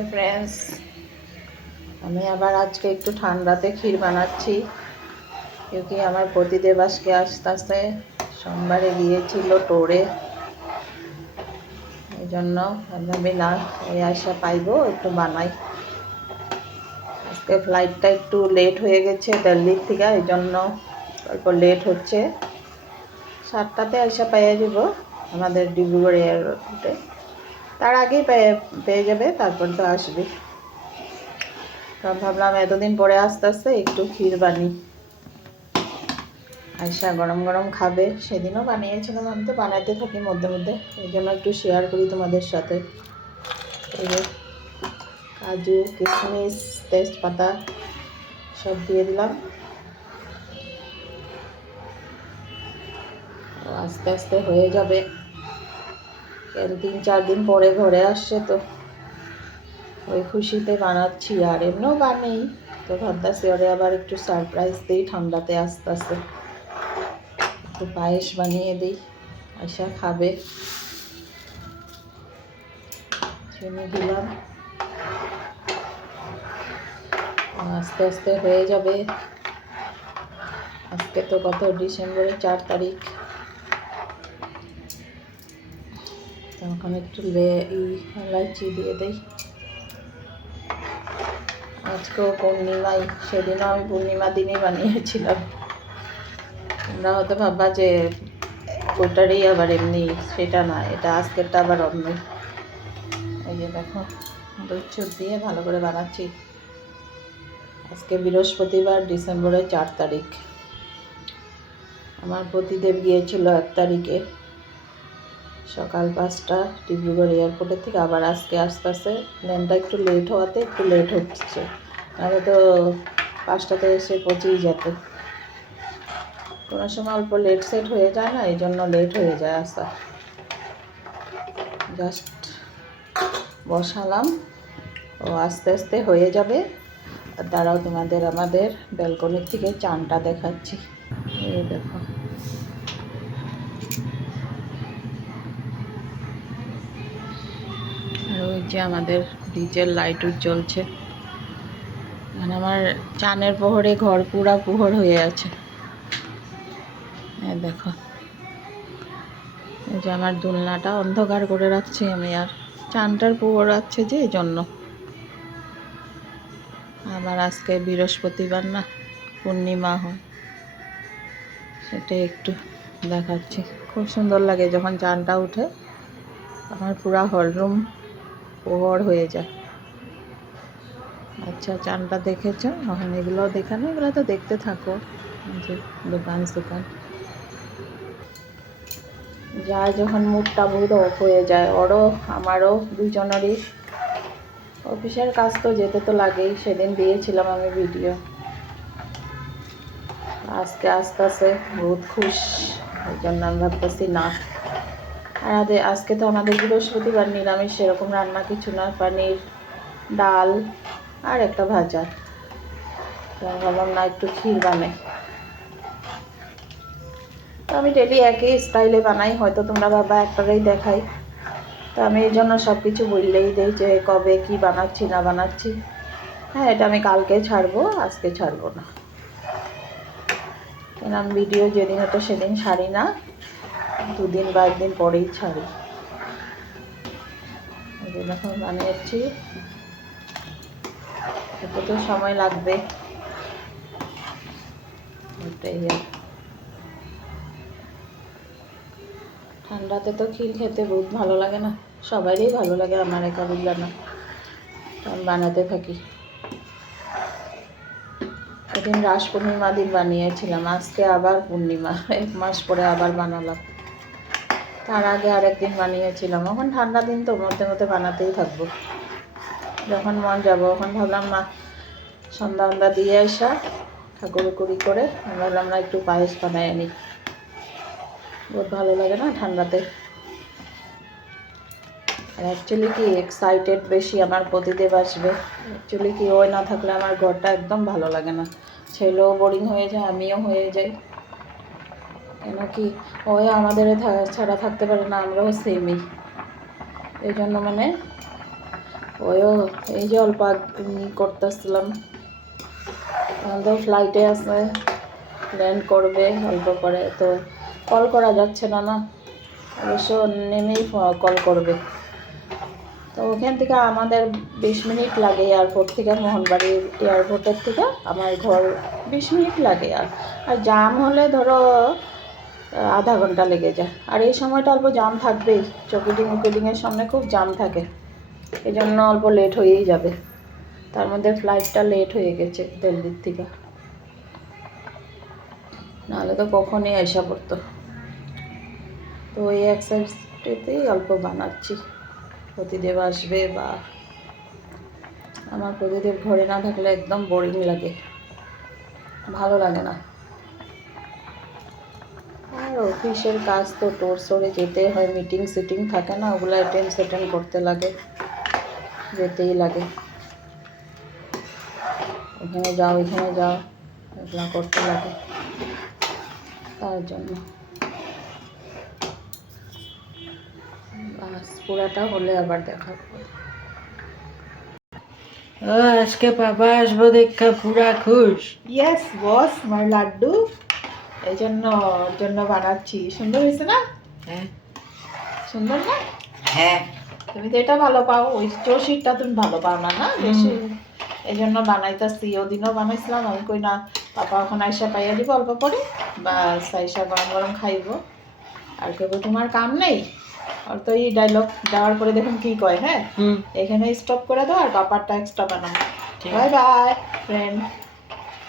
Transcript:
Hi friends, আমি আবার আজকে একটু ঠান্ডাতে ক্ষীর বানাচ্ছি क्योंकि আমার পতিদেব আজকে আসতে সোমবারে গিয়েছিল টোরে। এই জন্য আমি না ওই আশা পাইবো একটু বানাই। আজকে ফ্লাইটটা একটু লেট হয়ে গেছে দিল্লি থেকে, এই জন্য অল্প লেট হচ্ছে। 7টাতে আশা পেয়ে যাব আমাদের ডিব্রুগড় এয়ারপোর্টে, তার আগেই পেয়ে যাবে, তারপর তো আসবে। তো ভাবলাম এতদিন পরে আস্তে আস্তে একটু ক্ষীর বানি, আয়শা গরম গরম খাবে। সেদিনও বানিয়েছিলাম, আমি তো বানাতে থাকি মধ্যে মধ্যে, এই জন্য একটু শেয়ার করি তোমাদের সাথে। এই যে কাজু কিশমিশ তেজপাতা সব দিয়ে দিলাম। আস্তে আস্তে হয়ে যাবে, 3-4 দিন পরে ঘরে আসছে তো ওই খুশিতে বানাচ্ছি। আর এমনিও বানাই, তো ভাবতেছি ওরে আবার একটু সারপ্রাইজ দিই ঠান্ডাতে আস্তে আস্তে। একটু পায়েস বানিয়ে দিই, আশা খাবে। চিনি দিলাম, আস্তে আস্তে হয়ে যাবে। আজকে তো কত, ডিসেম্বরের 4 তারিখ। তখন একটু এলাইচি দিয়ে দিই। আজকেও পূর্ণিমাই, সেদিনও আমি পূর্ণিমা দিনই বানিয়েছিলাম। তোমরা হয়তো ভাববা যে ওইটারই আবার এমনি, সেটা না, এটা আজকেরটা আবার অন্য। এই যে দেখো দুধ চুট দিয়ে ভালো করে বানাচ্ছি। আজকে বৃহস্পতিবার, ডিসেম্বরের 4 তারিখ। আমার পতিদেব গিয়েছিল 1 তারিখে সকাল 5টা ডিব্রুগড় এয়ারপোর্টের থেকে। আবার আজকে আস্তে আস্তে প্লেনটা একটু লেট হওয়াতে একটু লেট হচ্ছে, নাহলে তো 5টাতে এসে পৌঁছেই যেত। কোনো সময় অল্প লেট সেট হয়ে যায় না, এই জন্য লেট হয়ে যায় আসা। জাস্ট বসালাম, ও আস্তে আস্তে হয়ে যাবে। আর তারাও তোমাদের আমাদের ব্যালকনির থেকে চানটা দেখাচ্ছি। এই দেখো, আর ওই যে আমাদের ব্রিজের লাইট জ্বলছে। মানে আমার চানের প্রহরে ঘর পুরা প্রহর হয়ে আছে। দেখো, এই যে আমার দোলনাটা অন্ধকার করে রাখছি আমি, আর চানটার প্রহর আছে যে, এই জন্য। আবার আজকে বৃহস্পতিবার না, পূর্ণিমা হয়, সেটা একটু দেখাচ্ছি। খুব সুন্দর লাগে যখন চানটা উঠে, আমার পুরা হলরুম প্রহর হয়ে যায়। আচ্ছা, চানটা দেখেছ, এখন এগুলো দেখানো, এগুলো তো দেখতে থাকো। যে দোকান যায় যখন মুডটা বহুত অফ হয়ে যায়, ওরও আমারও দুজনেরই। অফিসের কাজ তো যেতে তো লাগেই, সেদিন দিয়েছিলাম আমি ভিডিও। আজকে আস্তে আস্তে বহুত খুশ, এই জন্য আমি ভাবতেছি না। আর আজকে তো আমাদের বৃহস্পতিবার, নিরামিষ সেরকম রান্না কিছু না, পনির, ডাল আর একটা ভাজা। ভাবলাম না একটু ক্ষীর বানাই। তো আমি ডেলি একই স্টাইলে বানাই, হয়তো তোমরা ভাববা একটারেই দেখাই। তো আমি এই জন্য সব কিছু বললেই দিই যে কবে কি বানাচ্ছি না বানাচ্ছি। হ্যাঁ, এটা আমি কালকে ছাড়বো, আজকে ছাড়বো না, কেন আমি ভিডিও যেদিন হতো সেদিন ছাড়ি না, 2 দিন বা 1 দিন পরেই ছাড়ি। এই জন্য এখন বানিয়েছি, একটু তো সময় লাগবে, এটাই। ঠান্ডাতে তো ক্ষীর খেতে বহুত ভালো লাগে না, সবারই ভালো লাগে, আমার একা বুঝলাম না, আমি বানাতে থাকি। এদিন রাস পূর্ণিমা দিন বানিয়েছিলাম, আজকে আবার পূর্ণিমা, 1 মাস পরে আবার বানালাম। তার আগে আরেকদিন বানিয়েছিলাম। এখন ঠান্ডা দিন তো মধ্যে মধ্যে বানাতেই থাকবো, যখন মন যাবো। এখন ভাবলাম না, সন্ধ্যা দিয়ে আসা ঠাকুর কুড়ি করে ভাবলাম না একটু পায়েস বানাই আনি, বহুত ভালো লাগে না ঠান্ডাতে। আর অ্যাকচুয়ালি কি এক্সাইটেড বেশি, আমার পতিদেব আসবে। অ্যাকচুয়ালি কি ওই না থাকলে আমার ঘরটা একদম ভালো লাগে না, ছেলেও বোরিং হয়ে যায়, আমিও হয়ে যাই। কেন কি ওই আমাদের ছাড়া থাকতে পারে না, আমরাও সেমই। এই জন্য মানে ওইও এই যে অল্প করতেছিলাম, তো ফ্লাইটে আছে, ল্যান্ড করবে অল্প পরে, তো কল করা যাচ্ছে না না, অবশ্য নেমেই কল করবে। তো ওখান থেকে আমাদের 20 মিনিট লাগে এয়ারপোর্ট থেকে, মোহনবাড়ির এয়ারপোর্টের থেকে আমার ঘর 20 মিনিট লাগে। আর জাম হলে ধরো আধা ঘন্টা লেগে যায়। আর এই সময়টা অল্প জাম থাকবেই, চকিডিংয়ের সামনে খুব জাম থাকে, এই জন্য অল্প লেট হয়েই যাবে। তার মধ্যে ফ্লাইটটা লেট হয়ে গেছে দিল্লির থেকে, নাহলে তো কখনই এসে পড়তো। তো ওই এক্সারসাইজটাতেই অল্প বানাচ্ছি। প্রতিদেব আসবে, বা আমার প্রতিদেব ঘরে না থাকলে একদম বোরিং লাগে, ভালো লাগে না। আর অফিসের কাজ তো টোর সরে যেতে হয়, মিটিং সিটিং থাকে না, ওগুলো অ্যাটেন্ড করতে লাগে, যেতেই লাগে। এখানে যাও এখানে যাও, এগুলো করতে লাগে, তার জন্য। বাস পুরাটা হলে আবার দেখাবো। আজকে পাপা আসবো দেখা পুরা খুশ। ইয়েস বস, মাই লাড্ডু, এই জন্য ওর জন্য বানাচ্ছি। সুন্দর হয়েছে না? হ্যাঁ সুন্দর না? হ্যাঁ, তুমি তো এটা ভালো পাও, ওই চৌশিরটা তুমি ভালো পাও না, না বেশি, এই জন্য বানাইতেছি। ওদিনও বানাইছিলাম, আমি কই না পাপা এখন আইসা পাইয়া দিব অল্প পরে, বা আইসা গরম গরম খাইব। আর কেউ তোমার কাম নেই, আর তো এই ডায়লগ দেওয়ার পরে দেখুন কি কয়। হ্যাঁ, এখানে স্টপ করে দাও, আর পাপারটা এক্সট্রা বানাবো। Bye bye friend.